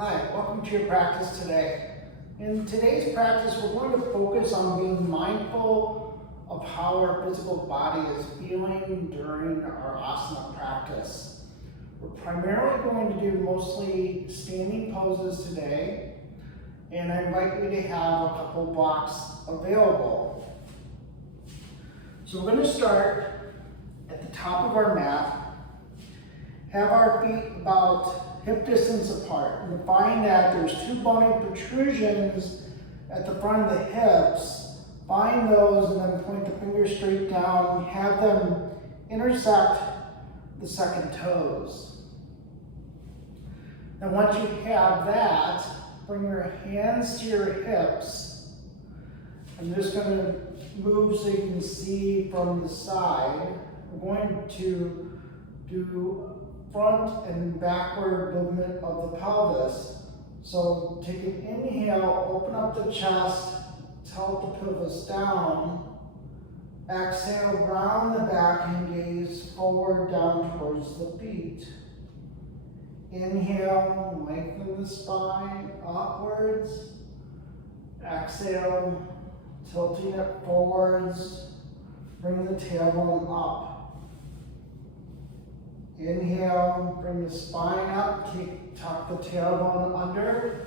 Hi, welcome to your practice today. In today's practice, we're going to focus on being mindful of how our physical body is feeling during our asana practice. We're primarily going to do mostly standing poses today, and I invite you to have a couple blocks available. So we're going to start at the top of our mat. Have our feet about hip distance apart. And find that there's two bony protrusions at the front of the hips. Find those and then point the fingers straight down. Have them intersect the second toes. Then once you have that, bring your hands to your hips. I'm just going to move so you can see from the side. We're going to do front and backward movement of the pelvis. So take an inhale, open up the chest, tilt the pelvis down. Exhale, round the back and gaze forward down towards the feet. Inhale, lengthen the spine upwards. Exhale, tilting it forwards. Bring the tailbone up. Inhale, bring the spine up, tuck the tailbone under.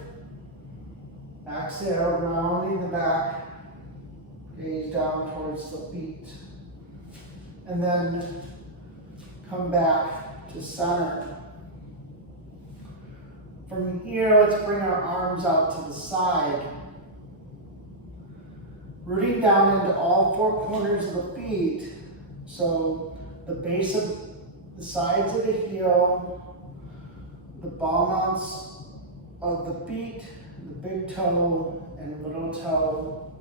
Exhale, rounding the back, gaze down towards the feet. And then come back to center. From here, let's bring our arms out to the side. Rooting down into all four corners of the feet. So the base of the sides of the heel, the ball mounts of the feet, the big toe and little toe.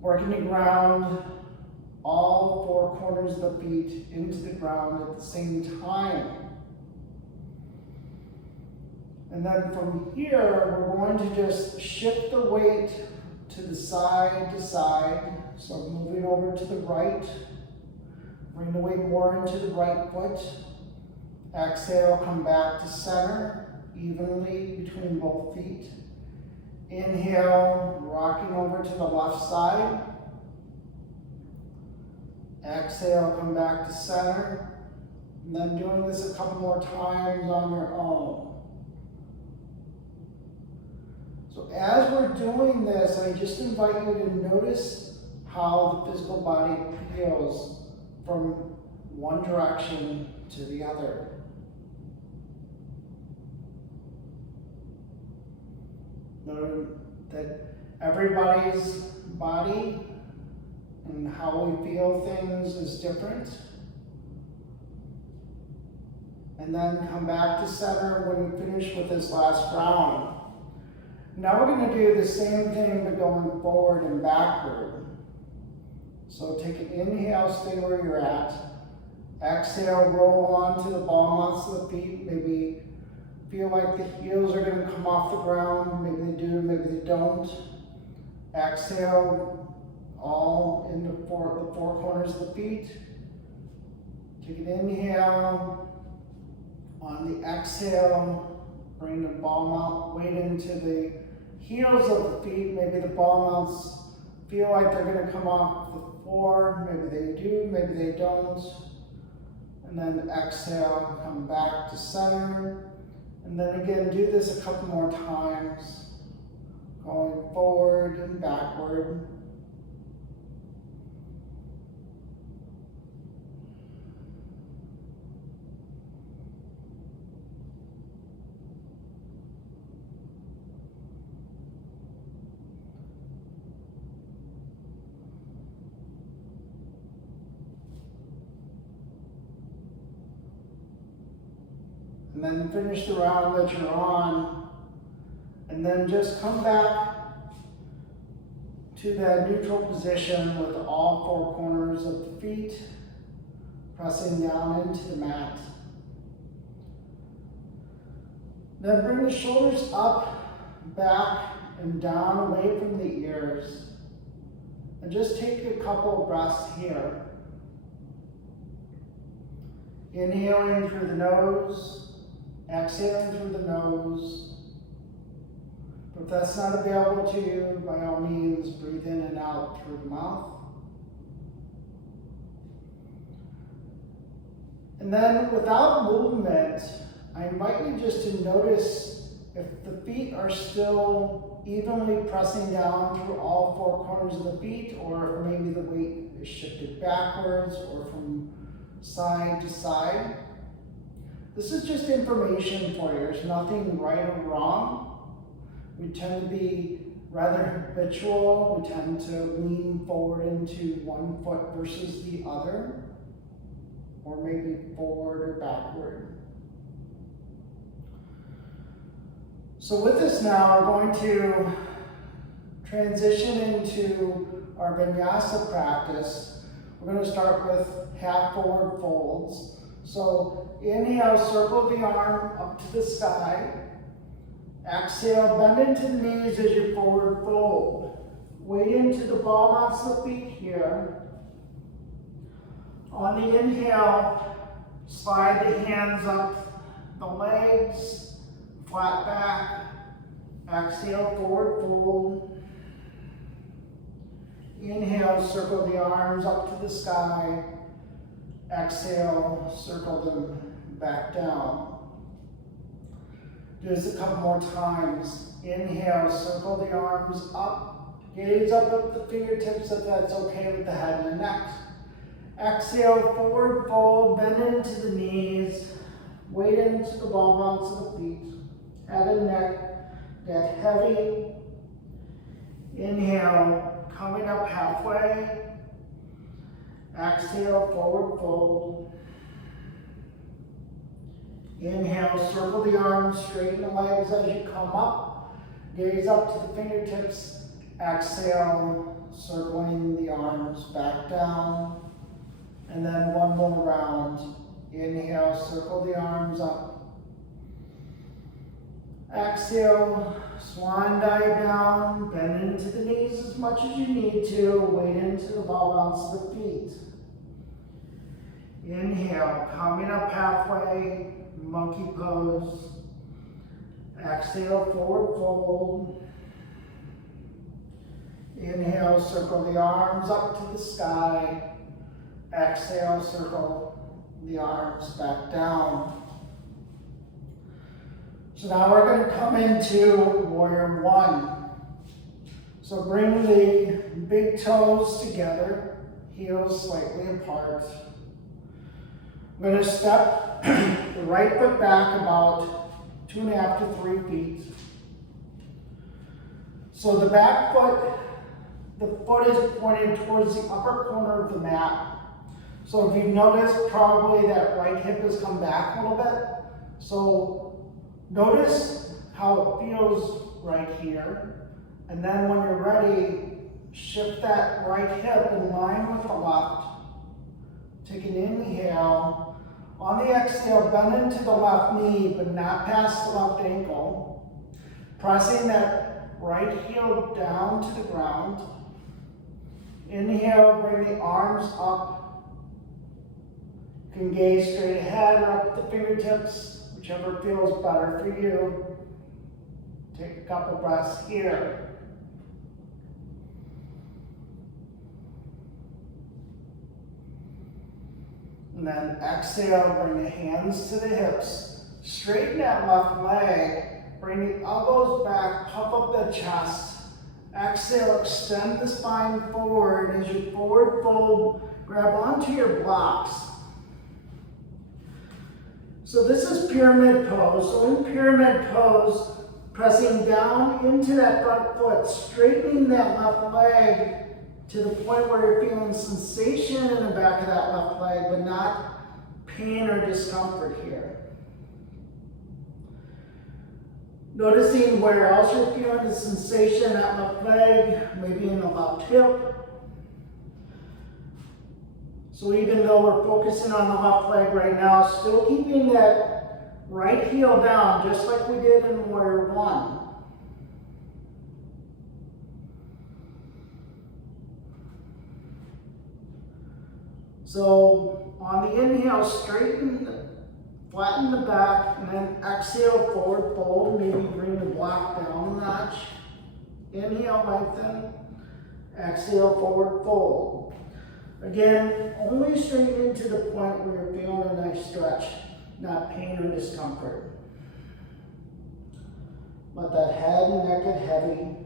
Working to ground all four corners of the feet into the ground at the same time. And then from here, we're going to just shift the weight to the side to side. So moving over to the right. Bring the weight more into the right foot. Exhale, come back to center, evenly between both feet. Inhale, rocking over to the left side. Exhale, come back to center. And then doing this a couple more times on your own. So as we're doing this, I just invite you to notice how the physical body feels from one direction to the other. Note that everybody's body and how we feel things is different. And then come back to center when we finish with this last round. Now we're going to do the same thing but going forward and backward. So take an inhale, stay where you're at. Exhale, roll onto the ball mounts of the feet. Maybe feel like the heels are going to come off the ground. Maybe they do, maybe they don't. Exhale, all into the four corners of the feet. Take an inhale. On the exhale, bring the ball mount weight into the heels of the feet. Maybe the ball mounts feel like they're going to come off the floor. Maybe they do, maybe they don't. And then exhale, come back to center. And then again, do this a couple more times. Going forward and backward. And then finish the round that you're on. And then just come back to that neutral position with all four corners of the feet pressing down into the mat. Then bring the shoulders up, back, and down away from the ears. And just take a couple of breaths here. Inhaling through the nose, exhaling through the nose. But if that's not available to you, by all means, breathe in and out through the mouth. And then without movement, I invite you just to notice if the feet are still evenly pressing down through all four corners of the feet, or if maybe the weight is shifted backwards or from side to side. This is just information for you. There's nothing right or wrong. We tend to be rather habitual. We tend to lean forward into one foot versus the other, or maybe forward or backward. So with this now, we're going to transition into our vinyasa practice. We're going to start with half forward folds. So inhale, circle the arm up to the sky. Exhale, bend into the knees as you forward fold. Weight into the ball mounts of the feet here. On the inhale, slide the hands up the legs, flat back. Exhale, forward fold. Inhale, circle the arms up to the sky. Exhale, circle them back down. Do this a couple more times. Inhale, circle the arms up. Gaze up at the fingertips if that's okay with the head and the neck. Exhale, forward fold, bend into the knees. Weight into the ball mounts of the feet. Head and neck get heavy. Inhale, coming up halfway. Exhale, forward fold. Inhale, circle the arms, straighten the legs as you come up. Gaze up to the fingertips. Exhale, circling the arms back down. And then one more round. Inhale, circle the arms up. Exhale, swan dive down, bend into the knees as much as you need to, weight into the ball bounce of the feet. Inhale, coming up halfway, monkey pose. Exhale, forward fold. Inhale, circle the arms up to the sky. Exhale, circle the arms back down. So now we're going to come into warrior one. So bring the big toes together, heels slightly apart. I'm going to step the right foot back about 2.5 to 3 feet. So the back foot, the foot is pointed towards the upper corner of the mat. So if you've noticed, probably that right hip has come back a little bit. So notice how it feels right here. And then when you're ready, shift that right hip in line with the left. Take an inhale. On the exhale, bend into the left knee, but not past the left ankle. Pressing that right heel down to the ground. Inhale, bring the arms up. You can gaze straight ahead or up the fingertips, whichever feels better for you. Take a couple breaths here. And then exhale, bring the hands to the hips. Straighten that left leg. Bring the elbows back, puff up the chest. Exhale, extend the spine forward. As you forward fold, grab onto your blocks. So this is pyramid pose. So in pyramid pose, pressing down into that front foot, straightening that left leg to the point where you're feeling sensation in the back of that left leg, but not pain or discomfort here. Noticing where else you're feeling the sensation in that left leg, maybe in the left hip. So even though we're focusing on the left leg right now, still keeping that right heel down, just like we did in warrior one. So on the inhale, straighten Flatten the back, and then exhale, forward fold. Maybe bring the block down a notch. Inhale, lengthen. Exhale, forward fold. Again, only straighten into the point where you're feeling a nice stretch, not pain or discomfort. Let that head and neck get heavy.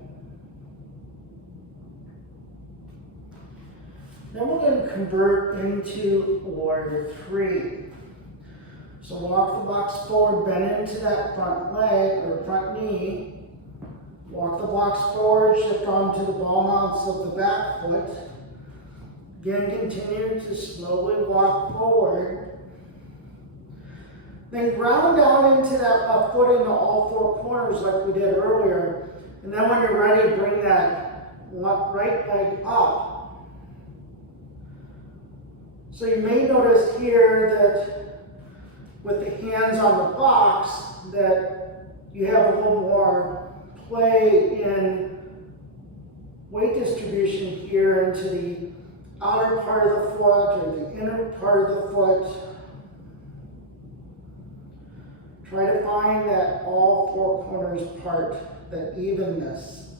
Then we're going to convert into warrior three. So walk the blocks forward, bend into that front leg or front knee. Walk the blocks forward, shift onto the ball mounts of the back foot. Again, continue to slowly walk forward. Then ground down into that left foot into all four corners like we did earlier. And then when you're ready, bring that right leg up. So you may notice here that with the hands on the blocks that you have a little more play in weight distribution here into the outer part of the foot or the inner part of the foot. Try to find that all four corners part, that evenness.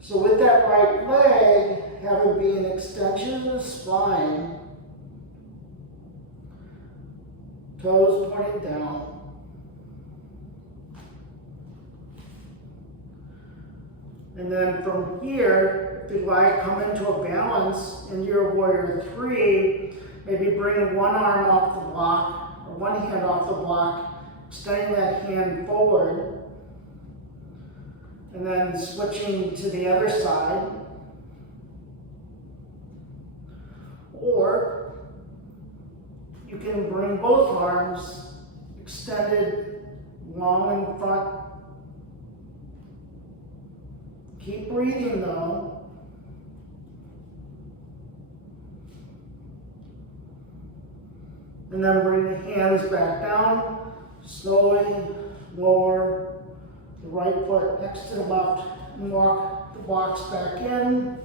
So with that right leg, have it be an extension of the spine, toes pointed down. And then from here, if you like, come into a balance in your warrior three. Maybe bring one arm off the block, or one hand off the block, extending that hand forward. And then switching to the other side. Or you can bring both arms extended long in front. Keep breathing though. And then bring the hands back down. Slowly lower the right foot next to the left and walk the blocks back in.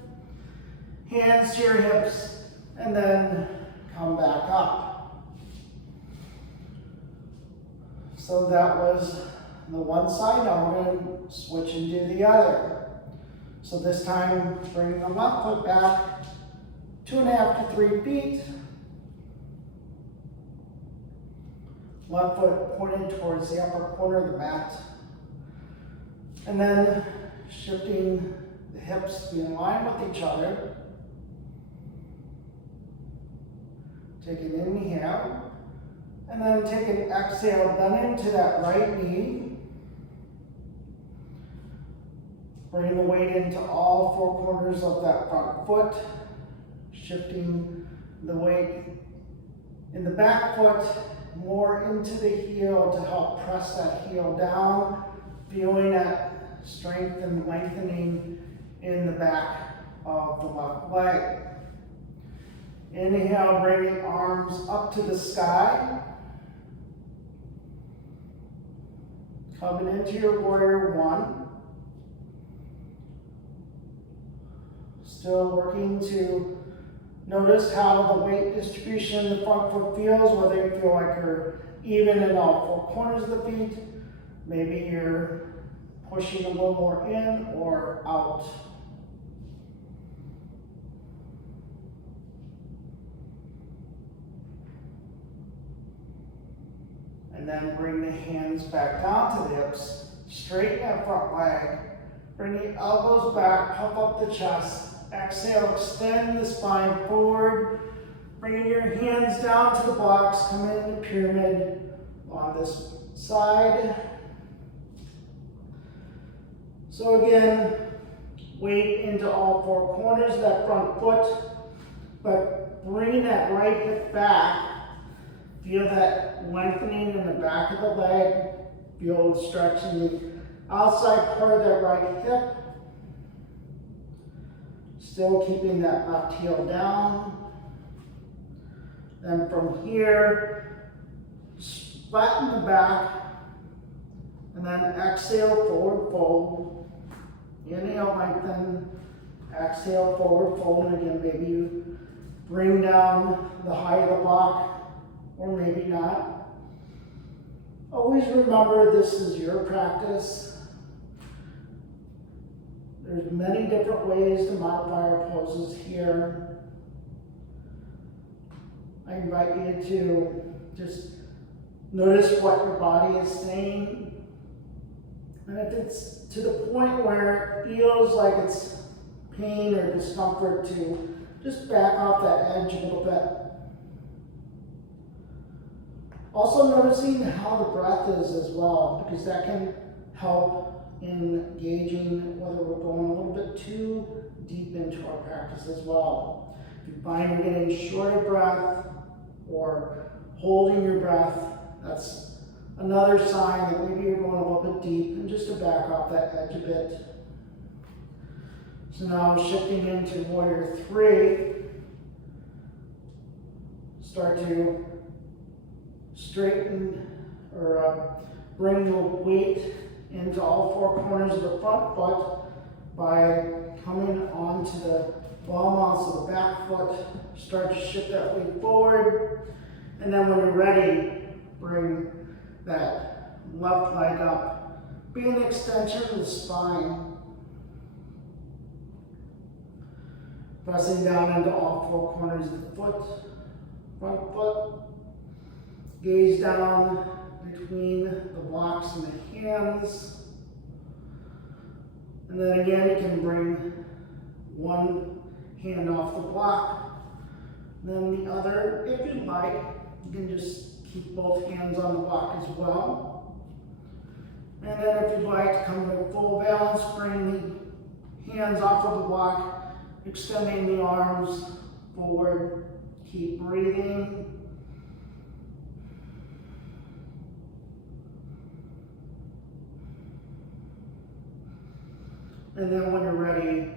Hands to your hips and then come back up. So that was the one side. Now we're going to switch and do the other. So this time bring the left foot back 2.5 to 3 feet. Left foot pointed towards the upper corner of the mat. And then shifting the hips to be in line with each other. Take an inhale. And then take an exhale, bend into that right knee. Bring the weight into all four corners of that front foot. Shifting the weight in the back foot more into the heel to help press that heel down. Feeling that strength and lengthening in the back of the left leg. Inhale, bring the arms up to the sky. Coming into your warrior one. Still working to notice how the weight distribution in the front foot feels, whether you feel like you're even in all four corners of the feet. Maybe you're pushing a little more in or out. And then bring the hands back down to the hips. Straighten that front leg. Bring the elbows back, puff up the chest. Exhale, extend the spine forward. Bringing your hands down to the blocks. Come into pyramid on this side. So again, weight into all four corners of that front foot, but bring that right hip back. Feel that lengthening in the back of the leg. Feel the stretch in the outside part of that right hip. Still keeping that left heel down. Then from here, flatten the back, and then exhale, forward fold. Inhale, lengthen. Exhale, forward fold. And again, maybe you bring down the height of the block or maybe not. Always remember this is your practice. There's many different ways to modify our poses here. I invite you to just notice what your body is saying. And if it's to the point where it feels like it's pain or discomfort, to just back off that edge a little bit. Also noticing how the breath is as well, because that can help in gauging whether we're going a little bit too deep into our practice as well. If you find you're getting short of breath or holding your breath, that's another sign that maybe you're going a little bit deep, and just to back off that edge a bit. So now shifting into Warrior 3, start to straighten or bring your weight into all four corners of the front foot by coming onto the ball mounts of the back foot. Start to shift that weight forward, and then when you're ready, bring that left leg up. Be an extension of the spine. Pressing down into all four corners of the foot, front foot. Gaze down between the blocks and the hands. And then again, you can bring one hand off the block, then the other, if you'd like. You can just keep both hands on the block as well. And then if you'd like to come to full balance, bring the hands off of the block, extending the arms forward. Keep breathing. And then when you're ready,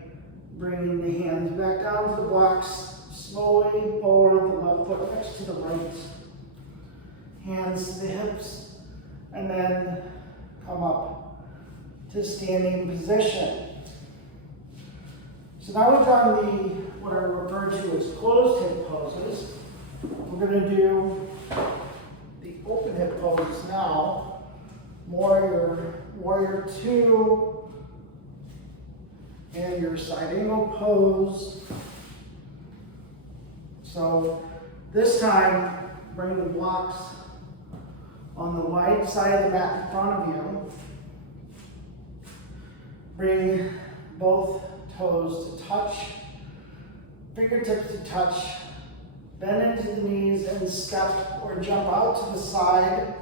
bringing the hands back down to the blocks, slowly lower the left foot next to the right. Hands to the hips, and then come up to standing position. So now we've done what I refer to as closed hip poses. We're going to do the open hip poses now. Warrior 2, and your side angle pose. So this time, bring the blocks on the wide side of the mat in front of you. Bring both toes to touch, fingertips to touch, bend into the knees and step or jump out to the side.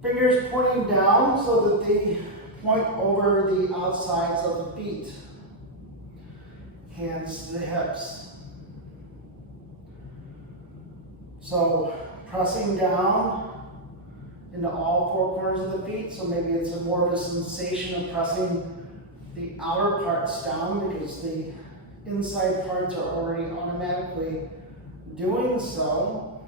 Fingers pointing down so that they point over the outsides of the feet. Hands to the hips. So pressing down into all four corners of the feet. So maybe it's more of a sensation of pressing the outer parts down because the inside parts are already automatically doing so.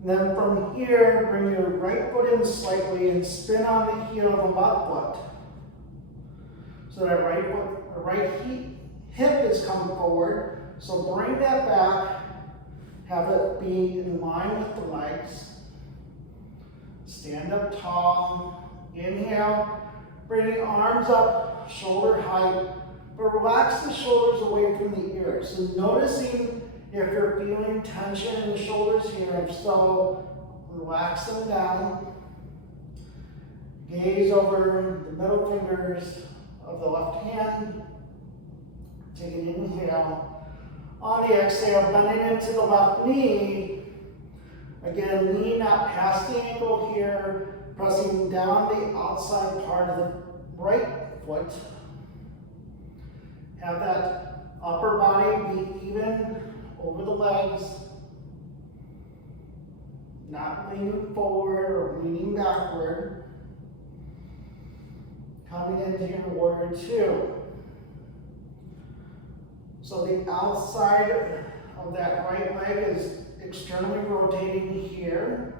And then from here, bring your right foot in slightly and spin on the heel of the left foot. So that right hip is coming forward. So bring that back, have it be in line with the legs. Stand up tall, inhale, bring the arms up, shoulder height, but relax the shoulders away from the ears. So noticing if you're feeling tension in the shoulders here, if so, relax them down. Gaze over the middle fingers of the left hand. Take an inhale. On the exhale, bending into the left knee. Again, knee not past the ankle here, pressing down the outside part of the right foot. Have that upper body be even over the legs, not leaning forward or leaning backward. Coming into your Warrior 2. So the outside of that right leg is externally rotating here.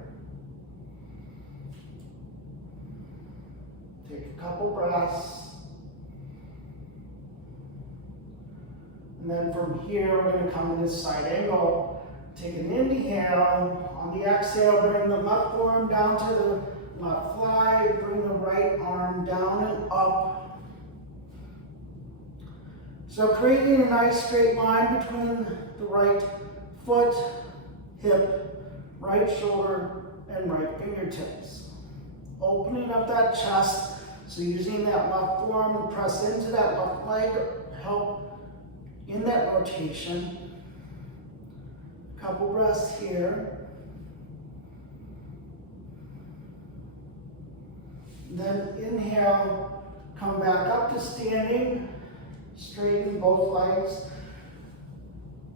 Take a couple breaths. And then from here, we're going to come into side angle. Take an inhale. On the exhale, bring the left forearm down to the left thigh. Bring the right arm down and up. So creating a nice straight line between the right foot, hip, right shoulder, and right fingertips. Opening up that chest. So using that left forearm to press into that left leg, help in that rotation. Couple breaths here. Then inhale, come back up to standing, straighten both legs.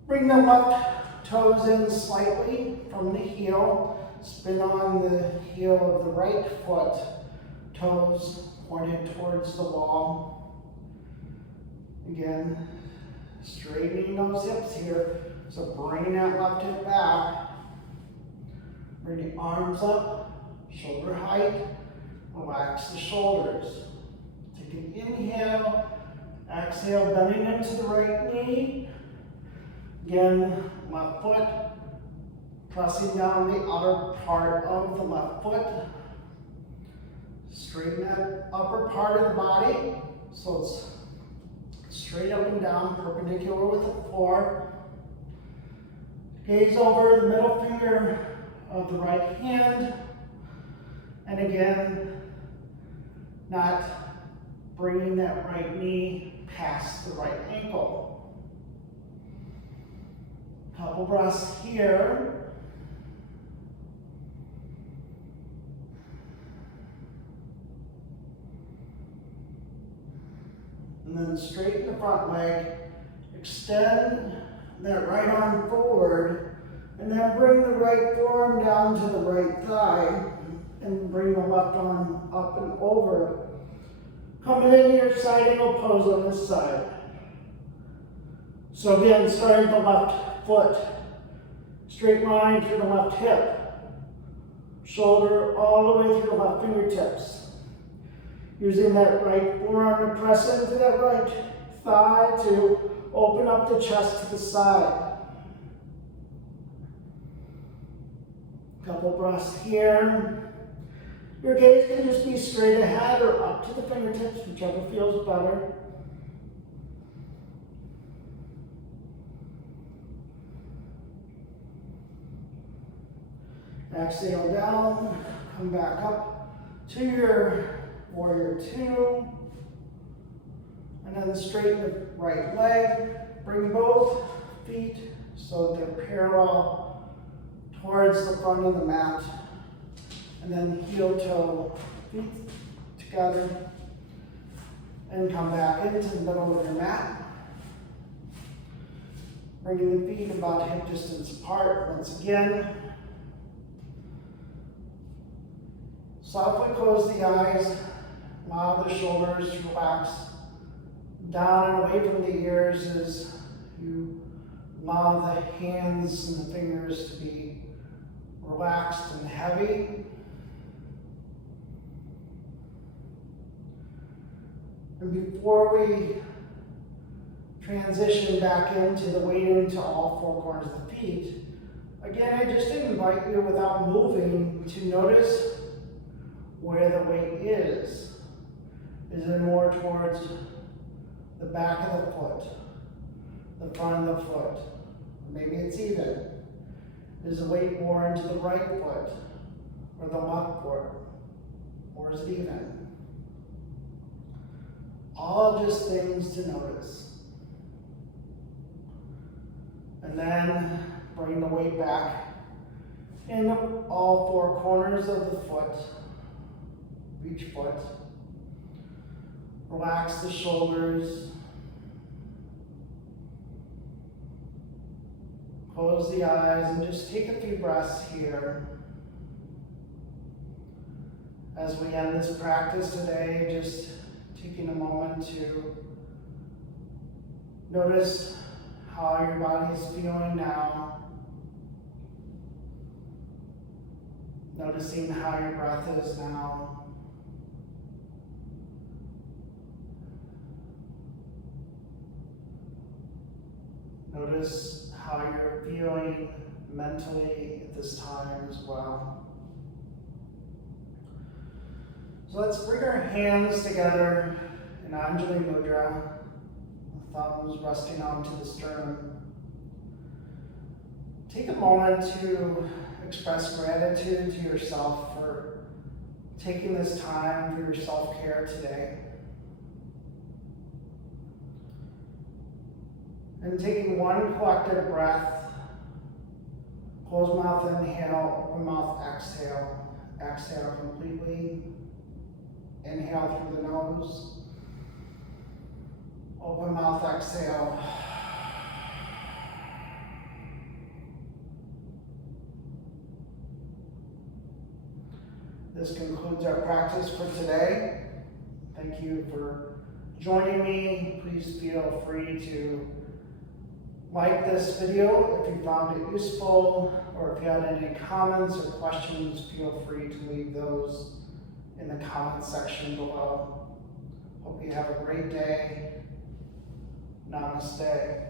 Bring the left toes in slightly from the heel. Spin on the heel of the right foot, toes pointed towards the wall. Again, straightening those hips here. So bring that left hip back. Bring the arms up, shoulder height. Relax the shoulders. Take an inhale. Exhale, bending into the right knee. Again, left foot. Pressing down the outer part of the left foot. Straighten that upper part of the body. So it's straight up and down, perpendicular with the floor. Gaze over the middle finger of the right hand. And again, not bringing that right knee past the right ankle. Couple breaths here. And then straighten the front leg. Extend that right arm forward. And then bring the right forearm down to the right thigh. And bring the left arm up and over. Coming into your side angle pose on this side. So again, starting the left foot. Straight line through the left hip. Shoulder all the way through the left fingertips. Using that right forearm to press into that right thigh to open up the chest to the side. Couple breaths here. Your gaze can just be straight ahead or up to the fingertips, whichever feels better. Exhale down, come back up to your warrior two. And then straighten the right leg. Bring both feet so they're parallel towards the front of the mat. And then heel toe feet together. And come back into the middle of your mat. Bringing the feet about hip distance apart once again. Softly close the eyes. Allow the shoulders to relax down and away from the ears as you allow the hands and the fingers to be relaxed and heavy. And before we transition back into the weight into all four corners of the feet, again, I just invite you without moving to notice where the weight is. Is it more towards the back of the foot, the front of the foot? Maybe it's even. Is the weight more into the right foot or the left foot? Or is it even? All just things to notice. And then bring the weight back in all four corners of the foot, each foot. Relax the shoulders. Close the eyes and just take a few breaths here. As we end this practice today, just taking a moment to notice how your body is feeling now. Noticing how your breath is now. Notice how you're feeling mentally at this time as well. So let's bring our hands together in Anjali Mudra, the thumbs resting onto the sternum. Take a moment to express gratitude to yourself for taking this time for your self-care today. And taking one collective breath, close mouth inhale, open mouth exhale. Exhale completely. Inhale through the nose. Open mouth exhale. This concludes our practice for today. Thank you for joining me. Please feel free to like this video if you found it useful, or if you had any comments or questions, feel free to leave those in the comment section below. Hope you have a great day. Namaste.